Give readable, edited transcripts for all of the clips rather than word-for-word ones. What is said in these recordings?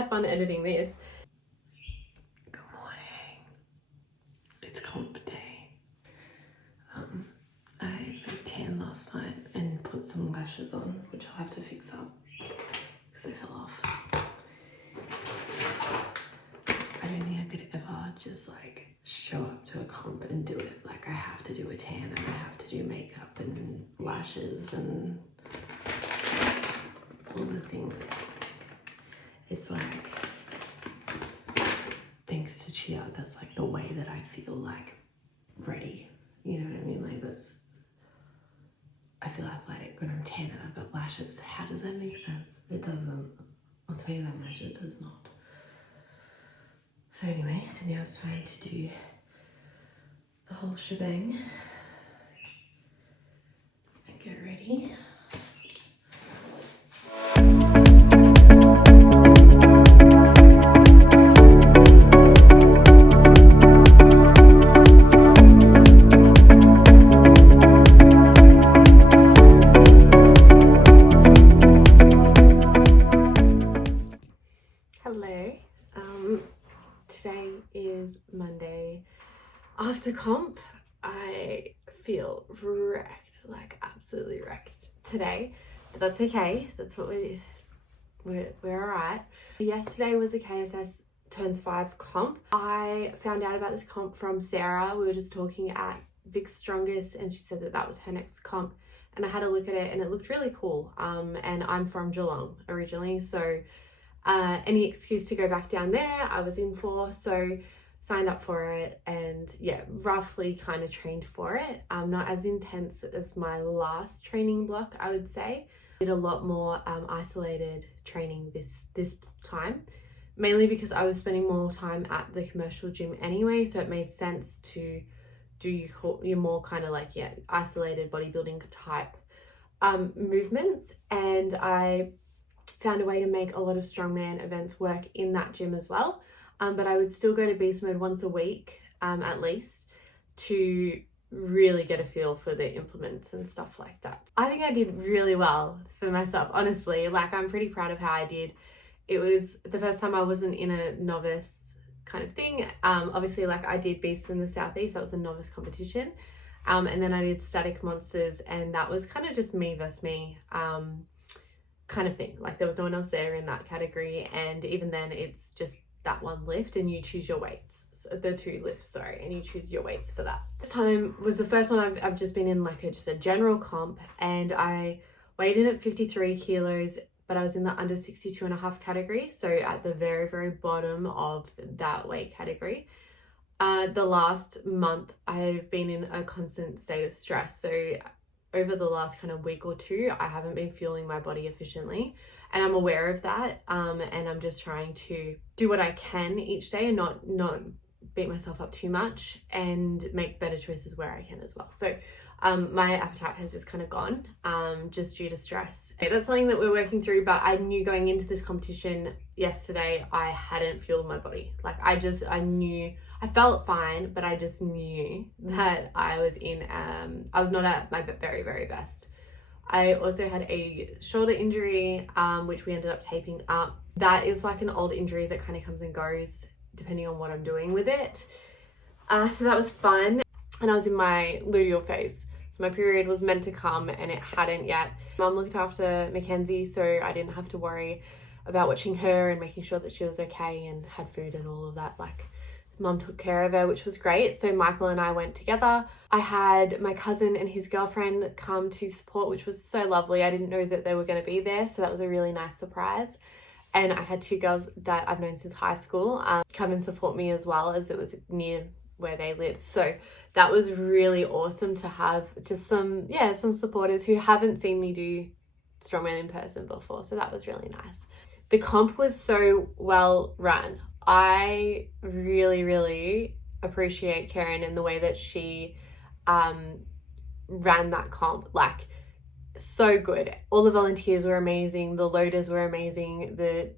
have fun editing this. Good morning. It's comp day. I put tan last night and put some lashes on, which I'll have to fix up because they fell off. I don't think I could ever just like show up to a comp and do it. Like I have to do a tan and I have to do makeup and lashes and all the things. It's like, thanks to Chia, that's like the way that I feel like ready. You know what I mean? Like I feel athletic when I'm tan and I've got lashes. How does that make sense? It doesn't. I'll tell you that much, it does not. So anyway, so now it's time to do the whole shebang and get ready. Today is Monday. After comp, I feel wrecked, like absolutely wrecked today, but that's okay. That's what we're all right. Yesterday was a KSS turns 5 comp. I found out about this comp from Sarah. We were just talking at Vic's Strongest and she said that that was her next comp, and I had a look at it and it looked really cool. And I'm from Geelong originally, so any excuse to go back down there I was in for, so signed up for it and yeah, roughly kind of trained for it. Not as intense as my last training block, I would say. Did a lot more isolated training this time, mainly because I was spending more time at the commercial gym anyway, so it made sense to do your more kind of like, yeah, isolated bodybuilding type movements. And I found a way to make a lot of strongman events work in that gym as well. But I would still go to beast mode once a week, at least, to really get a feel for the implements and stuff like that. I think I did really well for myself, honestly. Like, I'm pretty proud of how I did. It was the first time I wasn't in a novice kind of thing. Obviously, like, I did beast in the Southeast, that was a novice competition. And then I did static monsters, and that was kind of just me versus me. Kind of thing, like there was no one else there in that category, and even then it's just that one lift and you choose your weights, so the 2 lifts, sorry, and you choose your weights for that. This time was the first one I've just been in like just a general comp, and I weighed in at 53 kilos, but I was in the under 62.5 category, so at the very, very bottom of that weight category. The last month I've been in a constant state of stress, so over the last kind of week or two, I haven't been fueling my body efficiently, and I'm aware of that. And I'm just trying to do what I can each day and not beat myself up too much and make better choices where I can as well. So my appetite has just kind of gone, just due to stress. That's something that we're working through, but I knew going into this competition yesterday, I hadn't fueled my body. Like I knew, I felt fine, but I just knew that I was I was not at my very, very best. I also had a shoulder injury, which we ended up taping up. That is like an old injury that kind of comes and goes depending on what I'm doing with it. So that was fun. And I was in my luteal phase. So my period was meant to come and it hadn't yet. Mum looked after Mackenzie, so I didn't have to worry about watching her and making sure that she was okay and had food and all of that. Like, Mum took care of her, which was great. So Michael and I went together. I had my cousin and his girlfriend come to support, which was so lovely. I didn't know that they were going to be there, so that was a really nice surprise. And I had 2 girls that I've known since high school come and support me as well, as it was near where they live. So that was really awesome to have just some supporters who haven't seen me do strongman in person before. So that was really nice. The comp was so well run. I really, really appreciate Karen and the way that she ran that comp. Like, so good. All the volunteers were amazing. The loaders were amazing. The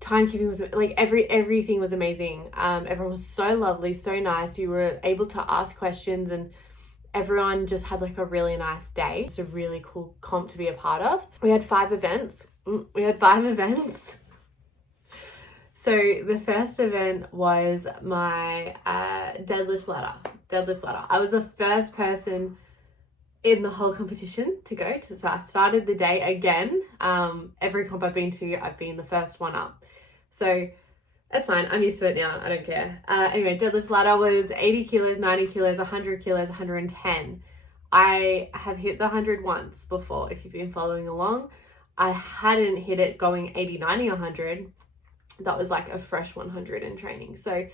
timekeeping was like everything was amazing. Everyone was so lovely, so nice. You were able to ask questions and everyone just had like a really nice day. It's a really cool comp to be a part of. We had 5 events. So the first event was my deadlift ladder. I was the first person in the whole competition to go to, so I started the day again. Every comp I've been to, I've been the first one up. So that's fine. I'm used to it now. I don't care. Anyway, deadlift ladder was 80 kilos, 90 kilos, 100 kilos, 110. I have hit the 100 once before, if you've been following along. I hadn't hit it going 80, 90, 100. That was like a fresh 100 in training. So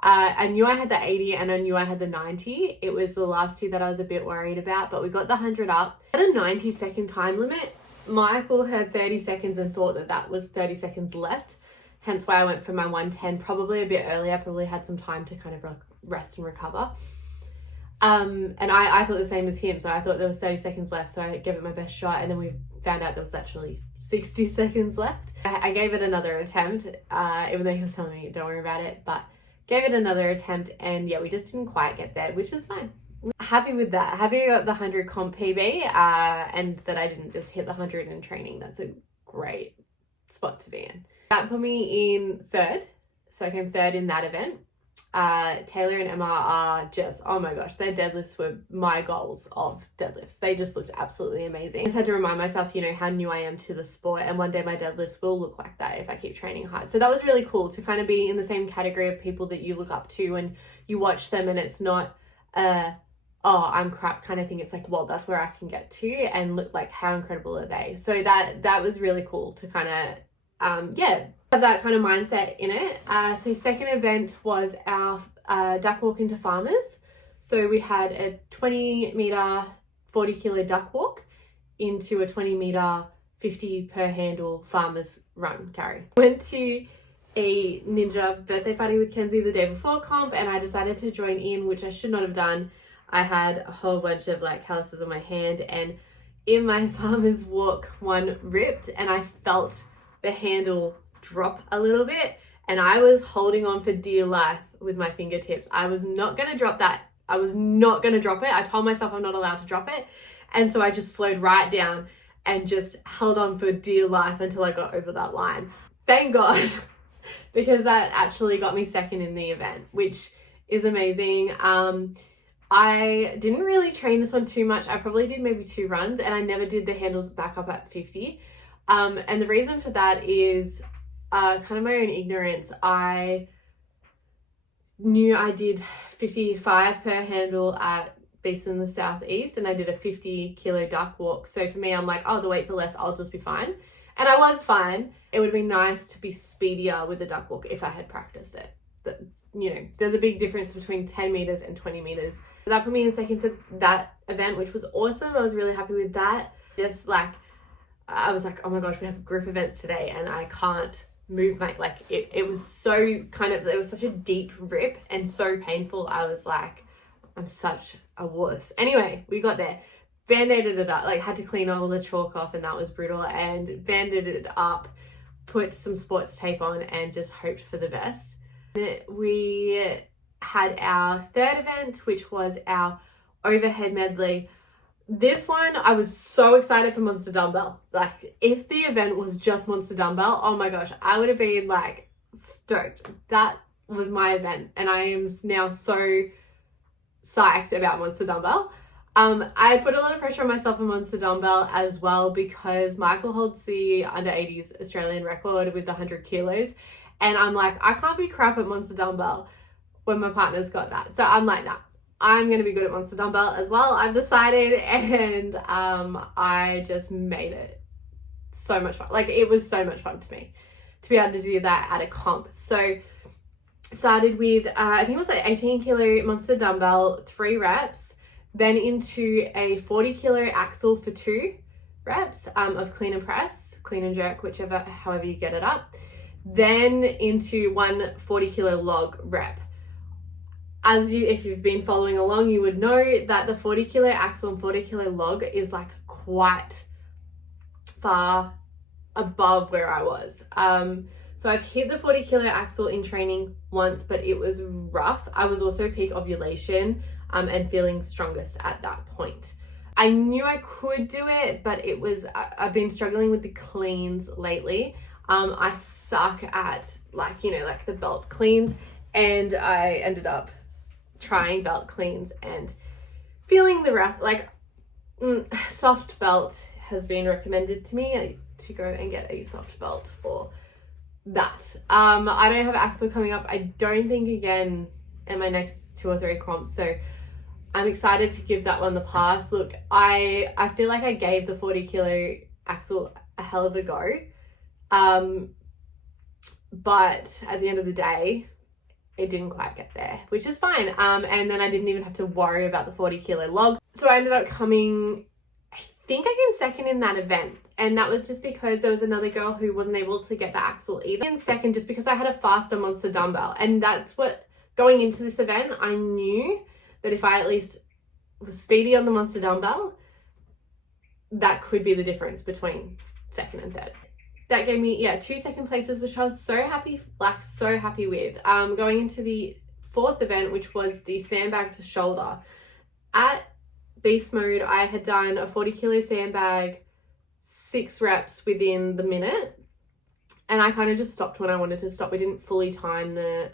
I knew I had the 80 and I knew I had the 90. It was the last two that I was a bit worried about, but we got the 100 up. At a 90-second time limit, Michael heard 30 seconds and thought that that was 30 seconds left. Hence why I went for my 110, probably a bit early. I probably had some time to kind of rest and recover. And I thought the same as him. So I thought there was 30 seconds left. So I gave it my best shot. And then we found out there was actually 60 seconds left. I gave it another attempt, even though he was telling me, don't worry about it. But gave it another attempt. And yeah, we just didn't quite get there, which was fine. Happy with that. Happy I got the 100 comp PB and that I didn't just hit the 100 in training. That's a great spot to be in. That put me in third. So I came third in that event. Taylor and Emma are just, oh my gosh, their deadlifts were my goals of deadlifts. They just looked absolutely amazing. I just had to remind myself, you know, how new I am to the sport, and one day my deadlifts will look like that if I keep training hard. So that was really cool to kind of be in the same category of people that you look up to and you watch them, and it's not oh, I'm crap kind of thing. It's like, well, that's where I can get to, and look, like, how incredible are they? So that was really cool to kind of have that kind of mindset in it. So second event was our duck walk into farmers. So we had a 20 meter 40 kilo duck walk into a 20 meter 50 per handle farmers run carry. Went to a ninja birthday party with Kenzie the day before comp, and I decided to join in, which I should not have done. I had a whole bunch of like calluses on my hand, and in my farmers walk, one ripped, and I felt the handle drop a little bit, and I was holding on for dear life with my fingertips. I was not going to drop that. I was not going to drop it. I told myself I'm not allowed to drop it. And so I just slowed right down and just held on for dear life until I got over that line. Thank God, because that actually got me second in the event, which is amazing. I didn't really train this one too much. I probably did maybe 2 runs, and I never did the handles back up at 50. And the reason for that is kind of my own ignorance. I knew I did 55 per handle at Beast in the Southeast, and I did a 50 kilo duck walk. So for me, I'm like, oh, the weights are less, I'll just be fine. And I was fine. It would have been nice to be speedier with the duck walk if I had practiced it. But, you know, there's a big difference between 10 meters and 20 meters. That put me in second for that event, which was awesome. I was really happy with that. Just like, I was like, oh my gosh, we have group events today and I can't move my, like, it was so kind of, it was such a deep rip and so painful. I was like, I'm such a wuss. Anyway, we got there, band-aided it up, like had to clean all the chalk off, and that was brutal, and band-aided it up, put some sports tape on, and just hoped for the best. We had our third event, which was our overhead medley. This one, I was so excited for Monster Dumbbell. Like, if the event was just Monster Dumbbell, oh my gosh, I would have been like stoked. That was my event, and I am now so psyched about Monster Dumbbell. I put a lot of pressure on myself for Monster Dumbbell as well, because Michael holds the under 80s Australian record with the 100 kilos. And I'm like, I can't be crap at Monster Dumbbell when my partner's got that. So I'm like, nah, I'm going to be good at Monster Dumbbell as well, I've decided. And I just made it so much fun. Like, it was so much fun to me to be able to do that at a comp. So started with, I think it was like 18 kilo Monster Dumbbell, 3 reps, then into a 40 kilo axle for 2 reps of clean and press, clean and jerk, however you get it up. Then into one 40 kilo log rep. If you've been following along, you would know that the 40 kilo axle and 40 kilo log is like quite far above where I was. So I've hit the 40 kilo axle in training once, but it was rough. I was also peak ovulation and feeling strongest at that point. I knew I could do it, but I've been struggling with the cleans lately. I suck at like the belt cleans, and I ended up trying belt cleans and feeling the wrap. Like soft belt has been recommended to me to go and get a soft belt for that. I don't have axle coming up, I don't think, again in my next 2 or 3 comps, so I'm excited to give that one the pass. Look, I feel like I gave the 40 kilo axle a hell of a go, but at the end of the day it didn't quite get there, which is fine. And then I didn't even have to worry about the 40 kilo log, so I ended up coming, I think I came second in that event, and that was just because there was another girl who wasn't able to get the axle either. In second, just because I had a faster monster dumbbell, and that's what, going into this event, I knew that if I at least was speedy on the monster dumbbell, that could be the difference between second and third. That gave me 2 second places, which I was so happy with. Going into the 4th event, which was the sandbag to shoulder. At beast mode, I had done a 40 kilo sandbag, 6 reps within the minute, and I kind of just stopped when I wanted to stop. We didn't fully time the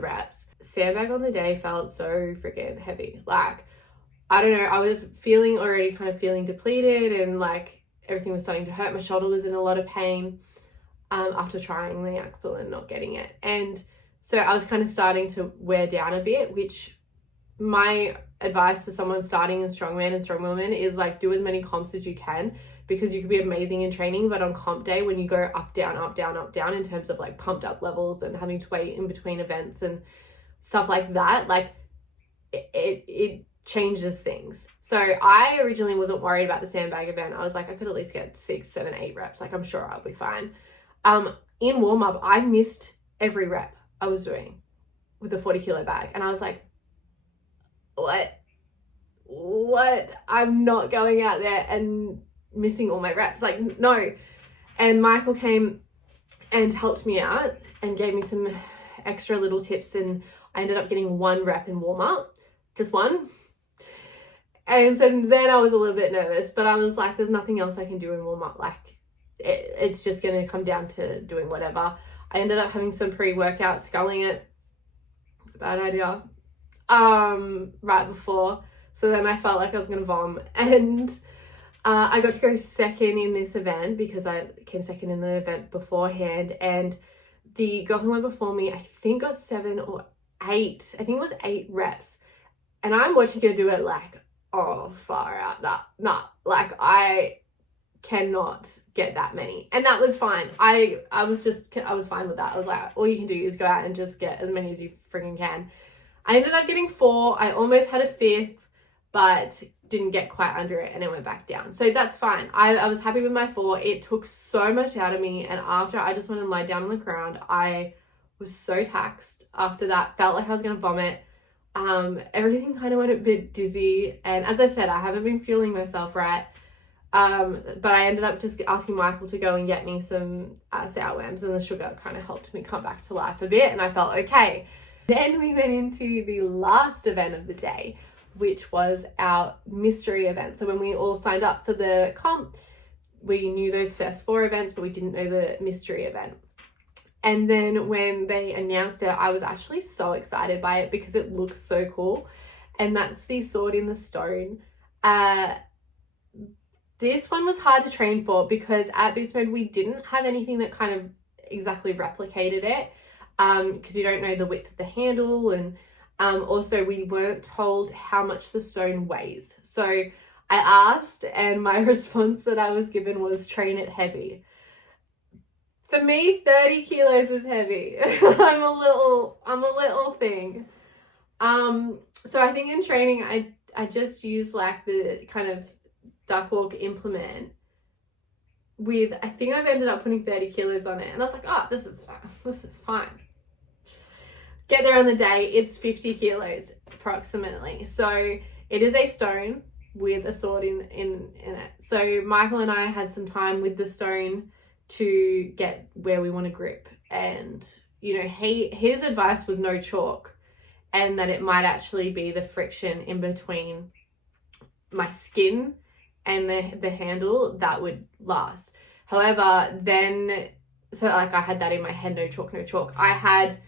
reps. Sandbag on the day felt so freaking heavy. Like, I don't know, I was already feeling depleted, and like everything was starting to hurt. My shoulder was in a lot of pain after trying the axle and not getting it. And so I was kind of starting to wear down a bit, which my advice to someone starting a strongman and strongwoman is like, do as many comps as you can, because you could be amazing in training, but on comp day, when you go up, down, up, down, up, down, in terms of like pumped up levels and having to wait in between events and stuff like that, like it changes things. So I originally wasn't worried about the sandbag event. I was like, I could at least get 6, 7, 8 reps. Like, I'm sure I'll be fine. In warm up, I missed every rep I was doing with a 40 kilo bag. And I was like, what? I'm not going out there and missing all my reps. Like, no. And Michael came and helped me out and gave me some extra little tips, and I ended up getting 1 rep in warm up, just 1. And so then I was a little bit nervous, but I was like, there's nothing else I can do in warm up. Like, it's just going to come down to doing whatever. I ended up having some pre-workout, sculling it. Bad idea. Right before. So then I felt like I was going to vomit. And I got to go second in this event because I came second in the event beforehand. And the girl who went before me, I think got 7 or 8. I think it was 8 reps. And I'm watching her do it like, oh, far out. Nah. Like, I cannot get that many. And that was fine. I was fine with that. I was like, all you can do is go out and just get as many as you freaking can. I ended up getting 4. I almost had a 5th, but didn't get quite under it, and it went back down. So that's fine. I was happy with my 4. It took so much out of me, and after I just went and lie down on the ground. I was so taxed after that. Felt like I was going to vomit. Everything kind of went a bit dizzy, and as I said, I haven't been feeling myself right. But I ended up just asking Michael to go and get me some sour worms, and the sugar kind of helped me come back to life a bit, and I felt okay. Then we went into the last event of the day, which was our mystery event. So when we all signed up for the comp, we knew those first 4 events, but we didn't know the mystery event. And then when they announced it, I was actually so excited by it because it looks so cool. And that's the Sword in the Stone. This one was hard to train for because at Beast Mode, we didn't have anything that kind of exactly replicated it, because you don't know the width of the handle, and also we weren't told how much the stone weighs. So I asked, and my response that I was given was train it heavy. For me, 30 kilos is heavy. I'm a little thing. So I think in training, I just use like the kind of duck walk implement with, I think I've ended up putting 30 kilos on it. And I was like, oh, this is fine. Get there on the day, it's 50 kilos approximately. So it is a stone with a sword in it. So Michael and I had some time with the stone to get where we want to grip. And, you know, his advice was no chalk, and that it might actually be the friction in between my skin and the handle that would last. However, then so like I had that in my head, no chalk, no chalk. I had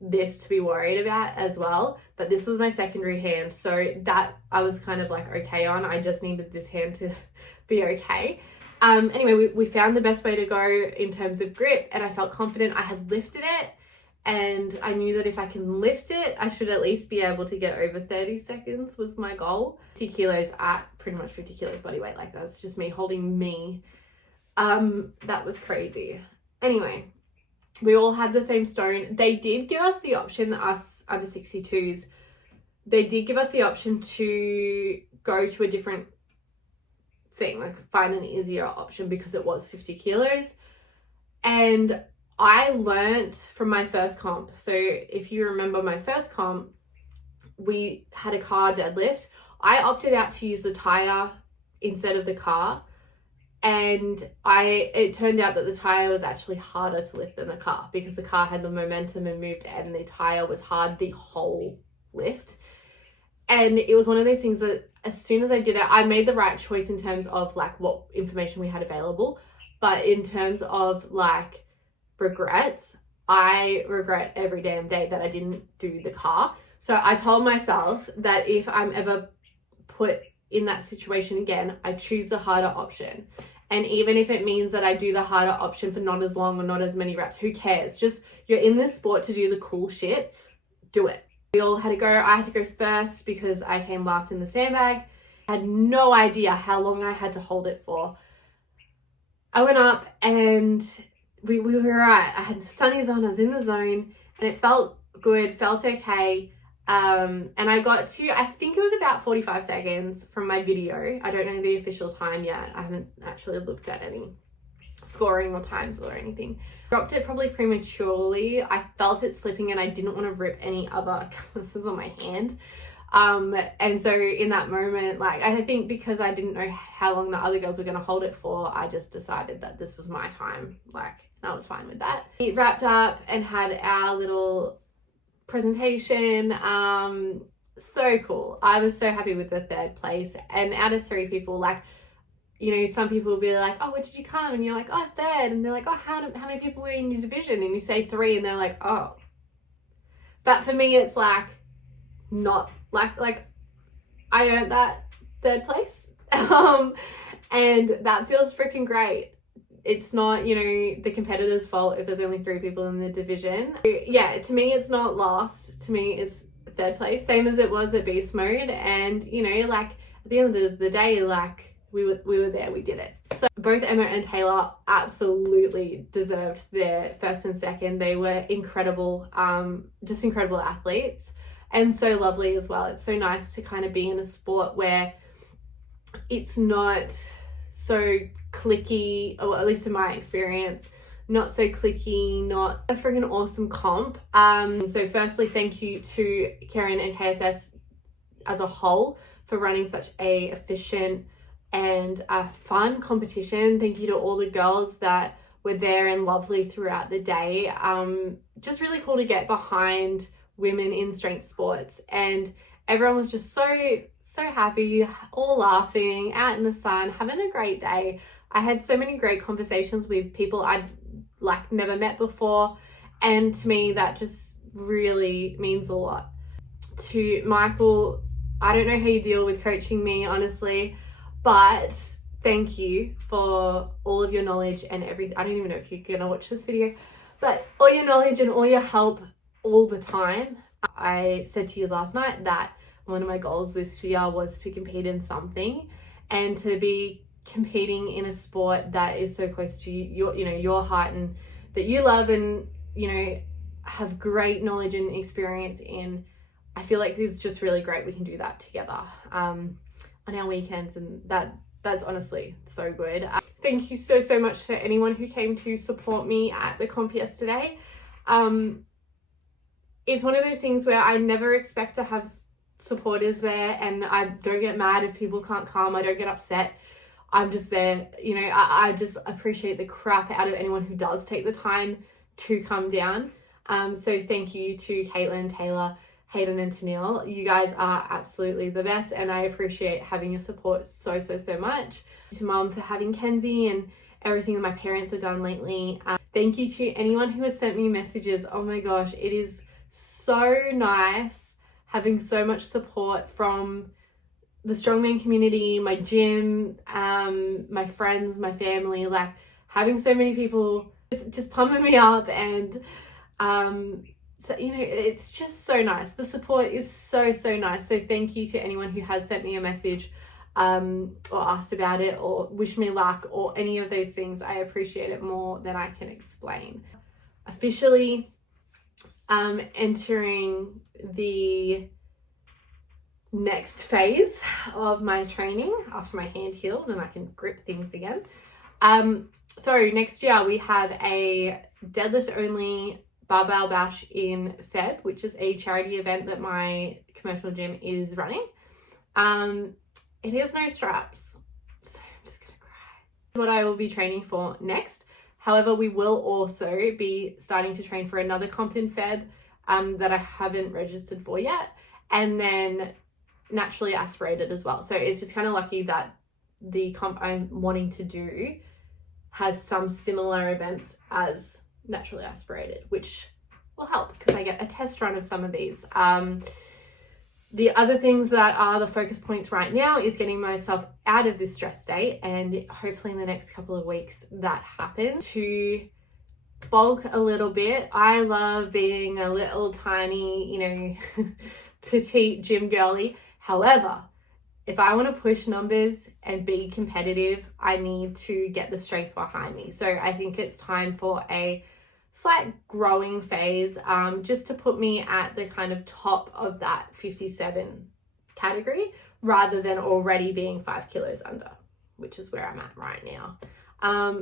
this to be worried about as well, but this was my secondary hand, so that I was kind of like okay on. I just needed this hand to be okay. Anyway, we found the best way to go in terms of grip, and I felt confident. I had lifted it, and I knew that if I can lift it, I should at least be able to get over 30 seconds was my goal. 50 kilos at pretty much 50 kilos body weight, like that's just me holding me. That was crazy. Anyway, we all had the same stone. They did give us the option, us under 62s, they did give us the option to go to a different thing, like find an easier option because it was 50 kilos. And I learnt from my first comp. So if you remember my first comp, we had a car deadlift. I opted out to use the tire instead of the car. And it turned out that the tire was actually harder to lift than the car because the car had the momentum and moved, and the tire was hard the whole lift. And it was one of those things that as soon as I did it, I made the right choice in terms of like what information we had available. But in terms of like regrets, I regret every damn day that I didn't do the car. So I told myself that if I'm ever put in that situation again, I choose the harder option. And even if it means that I do the harder option for not as long or not as many reps, who cares? Just, you're in this sport to do the cool shit, do it. We all had to go. I had to go first because I came last in the sandbag. I had no idea how long I had to hold it for. I went up and we were right. I had the sunnies on, I was in the zone, and it felt good, felt okay. And I got to, I think it was about 45 seconds from my video. I don't know the official time yet. I haven't actually looked at any scoring or times or anything. Dropped it probably prematurely. I felt it slipping and I didn't want to rip any other calluses on my hand. And so in that moment, like, I think because I didn't know how long the other girls were going to hold it for, I just decided that this was my time. Like, I was fine with that. We wrapped up and had our little presentation. So cool. I was so happy with the third place. And out of 3 people, like, you know, some people will be like, oh, where did you come? And you're like, oh, third. And they're like, oh, how many people were in your division? And you say 3 and they're like, oh. But for me, it's like, not like I earned that third place. And that feels freaking great. It's not, you know, the competitor's fault if there's only 3 people in the division. Yeah, to me, it's not last. To me, it's third place, same as it was at beast mode. And, you know, like, at the end of the day, like, we were there, we did it. So both Emma and Taylor absolutely deserved their first and second. They were incredible, just incredible athletes, and so lovely as well. It's so nice to kind of be in a sport where it's not so cliquey, or at least in my experience, not so cliquey, not a freaking awesome comp. So firstly, thank you to Karen and KSS as a whole for running such a efficient and a fun competition. Thank you to all the girls that were there and lovely throughout the day. Just really cool to get behind women in strength sports, and everyone was just so happy, all laughing, out in the sun, having a great day. I had so many great conversations with people I'd like never met before, and to me that just really means a lot. To Michael, I don't know how you deal with coaching me, honestly, but thank you for all of your knowledge and everything. I don't even know if you're gonna watch this video, but all your knowledge and all your help all the time. I said to you last night that one of my goals this year was to compete in something, and to be competing in a sport that is so close to your heart, and that you love, and, you know, have great knowledge and experience in. I feel like this is just really great. We can do that together on our weekends, and that's honestly so good. Thank you so much to anyone who came to support me at the comp yesterday. It's one of those things where I never expect to have supporters there, and I don't get mad if people can't come. I don't get upset. I'm just there, you know. I just appreciate the crap out of anyone who does take the time to come down. So thank you to Caitlin, Taylor, Hayden and Tennille. You guys are absolutely the best, and I appreciate having your support so much. To Mum for having Kenzie and everything that my parents have done lately. Thank you to anyone who has sent me messages. Oh my gosh, it is so nice having so much support from the strongman community, my gym, my friends, my family, like having so many people just pumping me up. And so, you know, it's just so nice. The support is so nice. So thank you to anyone who has sent me a message or asked about it or wished me luck or any of those things. I appreciate it more than I can explain. Officially entering the next phase of my training after my hand heals and I can grip things again. So next year we have a deadlift only barbell bash in Feb, which is a charity event that my commercial gym is running. It has no straps, so I'm just gonna cry. What I will be training for next. However, we will also be starting to train for another comp in Feb that I haven't registered for yet, and then naturally aspirated as well. So it's just kind of lucky that the comp I'm wanting to do has some similar events as naturally aspirated, which will help because I get a test run of some of these. The other things that are the focus points right now is getting myself out of this stress state, and hopefully in the next couple of weeks that happens. To bulk a little bit. I love being a little tiny, you know, petite gym girly. However, if I want to push numbers and be competitive, I need to get the strength behind me. So I think it's time for a slight growing phase, just to put me at the kind of top of that 57 category rather than already being 5 kilos under, which is where I'm at right now.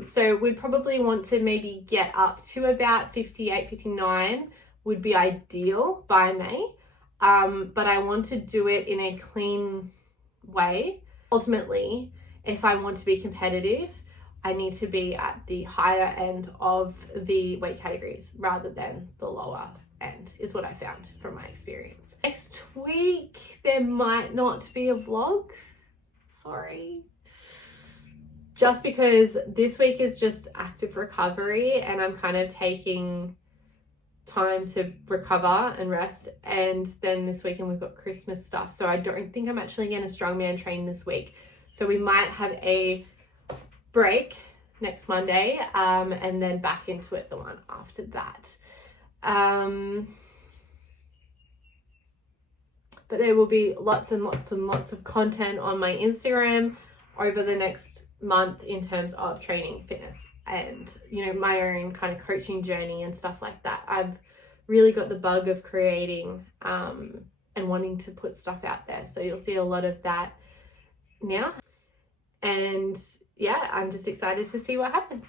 So we'd probably want to maybe get up to about 58, 59 would be ideal by May. But I want to do it in a clean way. Ultimately, if I want to be competitive, I need to be at the higher end of the weight categories rather than the lower end, is what I found from my experience. Next week, there might not be a vlog. Sorry. Just because this week is just active recovery and I'm kind of taking time to recover and rest, and then this weekend we've got Christmas stuff, so I don't think I'm actually going to strongman train this week. So we might have a break next Monday, and then back into it the one after that. But there will be lots and lots and lots of content on my Instagram over the next month in terms of training, fitness, and, you know, my own kind of coaching journey and stuff like that. I've really got the bug of creating and wanting to put stuff out there. So you'll see a lot of that now. And yeah, I'm just excited to see what happens.